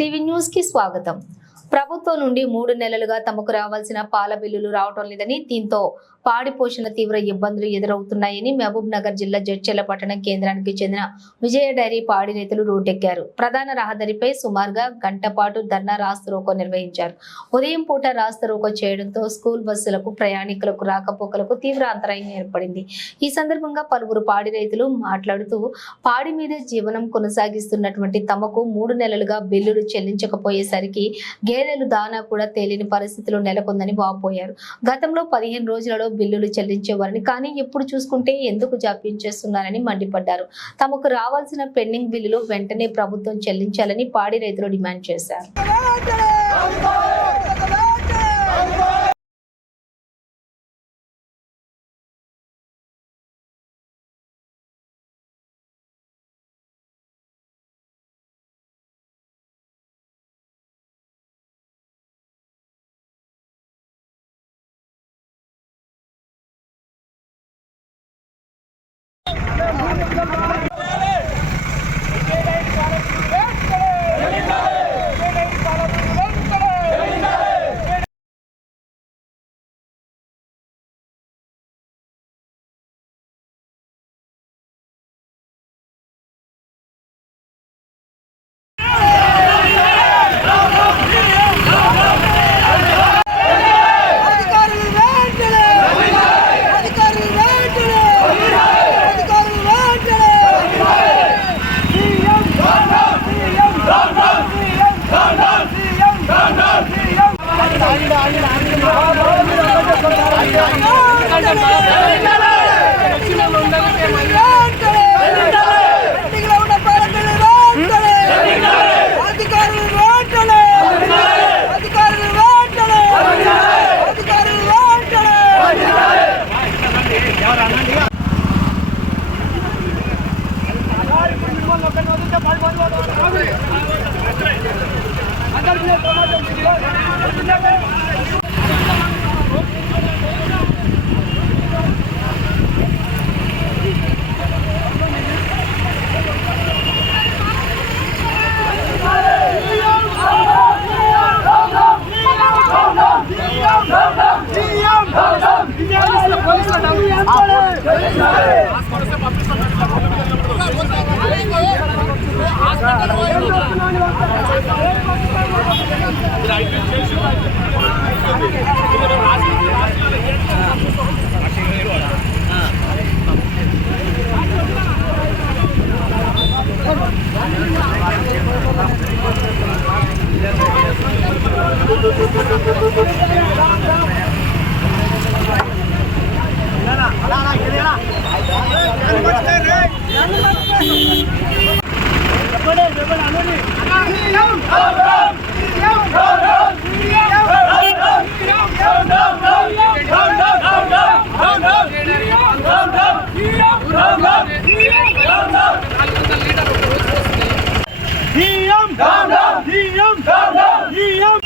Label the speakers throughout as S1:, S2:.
S1: TV న్యూస్కి స్వాగతం. ప్రభుత్వం నుండి మూడు నెలలుగా తమకు రావాల్సిన పాల బిల్లులు రావటం లేదని దీంతో పాడి పోషణ తీవ్ర ఇబ్బందులు ఎదురవుతున్నాయని మహబూబ్ నగర్ జిల్లా జడ్చెల పట్టణ కేంద్రానికి చెందిన విజయ డైరీ పాడి రైతులు రోడ్డెక్కారు ప్రధాన రహదారిపై సుమారుగా గంట పాటు ధర్నా రాస్తరోకో నిర్వహించారు. ఉదయం పూట రాస్తరోకో చేయడంతో స్కూల్ బస్సులకు ప్రయాణికులకు రాకపోకలకు తీవ్ర అంతరాయం ఏర్పడింది. ఈ సందర్భంగా పలువురు పాడి రైతులు మాట్లాడుతూ పాడి మీద జీవనం కొనసాగిస్తున్నటువంటి తమకు మూడు నెలలుగా బిల్లులు చెల్లించకపోయేసరికి గేదెలు దానా కూడా తేలిని పరిస్థితిలో నెలకొందని వాపోయారు. గతంలో పదిహేను రోజులలో బిల్లులు చెల్లించేవారని కానీ ఇప్పుడు చూసుకుంటే ఎందుకు జాప్యం చేస్తున్నారని మండిపడ్డారు. తమకు రావాల్సిన పెండింగ్ బిల్లులు వెంటనే ప్రభుత్వం చెల్లించాలని పాడి రైతులు డిమాండ్ చేశారు
S2: అధికారులు వెంటనే అధికారులు వెంటనే అధికారులు వెంటనే సీఎం సీఎం అధికారులు hospital Diyem, dam dam, diyem,
S3: dam dam,
S4: diyem.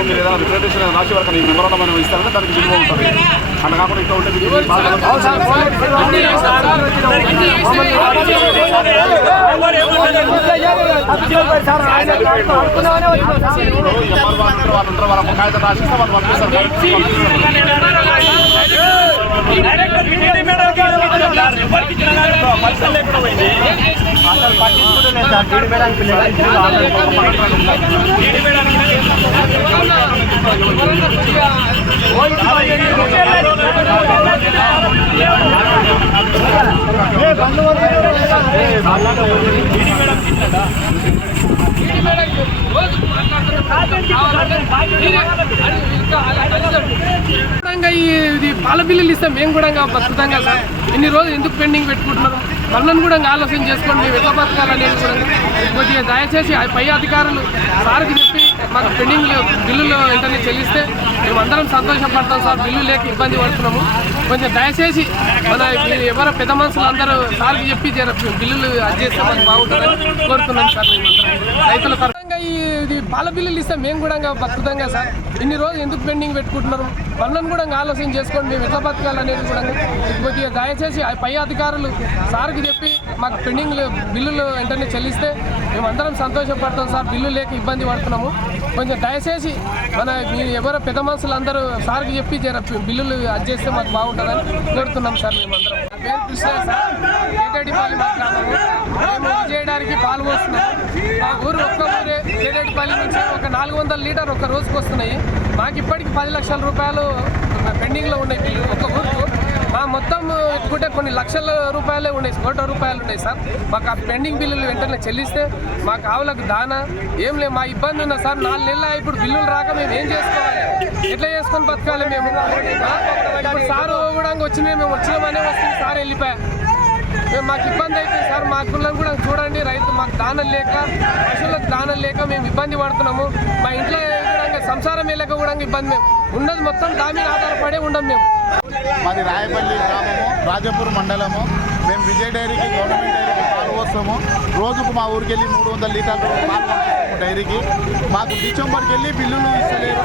S4: మీరు ఏదైనా రిప్రజెంటేషన్ రాసి వరకు నీకు మెమోరాండం ఇస్తారంటే దానికి విలువ ఉంటుంది అట్లా కాకుండా ఇట్లా ఉంటే మీకు బాగా ఎవరు వాళ్ళు వాళ్ళు ఉంటారు
S2: ఇది పాల బిల్లులు ఇస్తే మేము కూడా బతుకుతాం కదా ఇన్ని రోజులు ఎందుకు పెండింగ్ పెట్టుకుంటున్నారు మనల్ని కూడా ఆలోచన చేసుకోండి మేము ఎట్లా బతకాలనేది కూడా కొద్దిగా దయచేసి ఆ పై అధికారులు సార్కి చెప్పి మాకు పెండింగ్ బిల్లులు వెంటనే చెల్లిస్తే మేము సంతోషపడతాం సార్. బిల్లు లేక ఇబ్బంది పడుతున్నాము. కొంచెం దయచేసి మన ఎవరో పెద్ద మనుషులు అందరూ సార్కి చెప్పి జర బిల్లులు అది చేస్తే మాకు బాగుంటుందని కోరుతున్నాం సార్ మేమందరం. రైతుల తరఫు ఈ ఇది పాల బిల్లులు ఇస్తే. మేము కూడా బతుకుతాం కదా సార్. ఇన్ని రోజులు ఎందుకు పెండింగ్ పెట్టుకుంటున్నారు? మనల్ని కూడా ఆలోచన చేసుకోండి. మేము ఎట్లా బతకాలనేది కూడా కొద్దిగా దయచేసి ఆ పై అధికారులు సార్కి చెప్పి మాకు పెండింగ్ బిల్లులు వెంటనే చెల్లిస్తే మేము అందరం సంతోషపడతాం సార్. బిల్లు లేక ఇబ్బంది పడుతున్నాము. కొంచెం దయచేసి మన మీరు ఎవరో పెద్ద మనుషులు అందరూ సార్కి చెప్పి బిల్లులు అది చేస్తే మాకు బాగుంటుందని కోరుతున్నాం సార్ మేమందరం నా పేరు కృష్ణ సార్. కేటేటిపల్లి మా గ్రామము. మేము పాలు పోస్తున్నాము మా ఊరు ఒక్క ఊరే కేడేటిపల్లి నుంచి ఒక నాలుగు వందల లీటర్ ఒక రోజుకు వస్తున్నాయి. మాకు ఇప్పటికి పది లక్షల రూపాయలు పెండింగ్లో ఉన్నాయి బిల్లు ఒక ఊరుకు మా మొత్తం ఎత్తుకుంటే కొన్ని లక్షల రూపాయలే ఉన్నాయి కోట్ల రూపాయలు ఉన్నాయి సార్. మాకు ఆ పెండింగ్ బిల్లులు వెంటనే చెల్లిస్తే మాకు ఆవులకు దానా ఏం లేదు. మా ఇబ్బంది ఉన్నా సార్ నాలుగు నెలలు ఇప్పుడు బిల్లులు రాక మేము ఏం చేసుకోవాలి? ఎట్లా చేసుకొని బతకాలి మేము? ఇప్పుడు సారు కూడా వచ్చి మేము వచ్చినామనే వస్తుంది సార్ వెళ్ళిపోయా. మేము మాకు ఇబ్బంది అయితే సార్ మా పిల్లలు కూడా చూడండి రైతు మాకు దానం లేక పశువులకు దానం లేక మేము ఇబ్బంది పడుతున్నాము. మా ఇంట్లో కూడా సంసారం వెళ్ళక కూడా ఇబ్బంది మేము. ఉన్నది మొత్తం దాని ఆధారపడే ఉండం మేము.
S3: మాది రాయపల్లి గ్రామము రాజపూర్ మండలము. మేము విజయ్ డైరీకి గవర్నమెంట్ డైరీకి పాలు పోస్తాము. రోజుకు మా ఊరికి వెళ్ళి మూడు వందల లీటర్లు పాలు డైరీకి. మాకు డిసెంబర్కి వెళ్ళి బిల్లులు ఇస్తలేరు.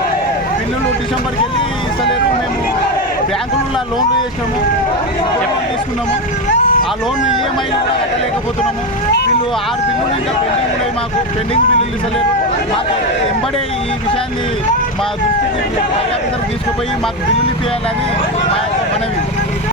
S3: బిల్లులు డిసెంబర్కి వెళ్ళి ఇస్తలేరు. మేము బ్యాంకులలో లోన్లు చేసినాము. తీసుకున్నాము. ఆ లోన్ ఈఎంఐలు కూడా కట్టలేకపోతున్నాము. వీళ్ళు ఆరు బిల్లులు ఇంకా పెండింగ్ ఉన్నాయి మాకు. పెండింగ్ బిల్లులు ఇస్తలేరు. మాకు ఎంబడే ఈ విషయాన్ని మా దృష్టికి పై ఆఫీసర్కి తీసుకుపోయి మాకు బిల్లులు ఇప్పించాలని మా యొక్క మనవి.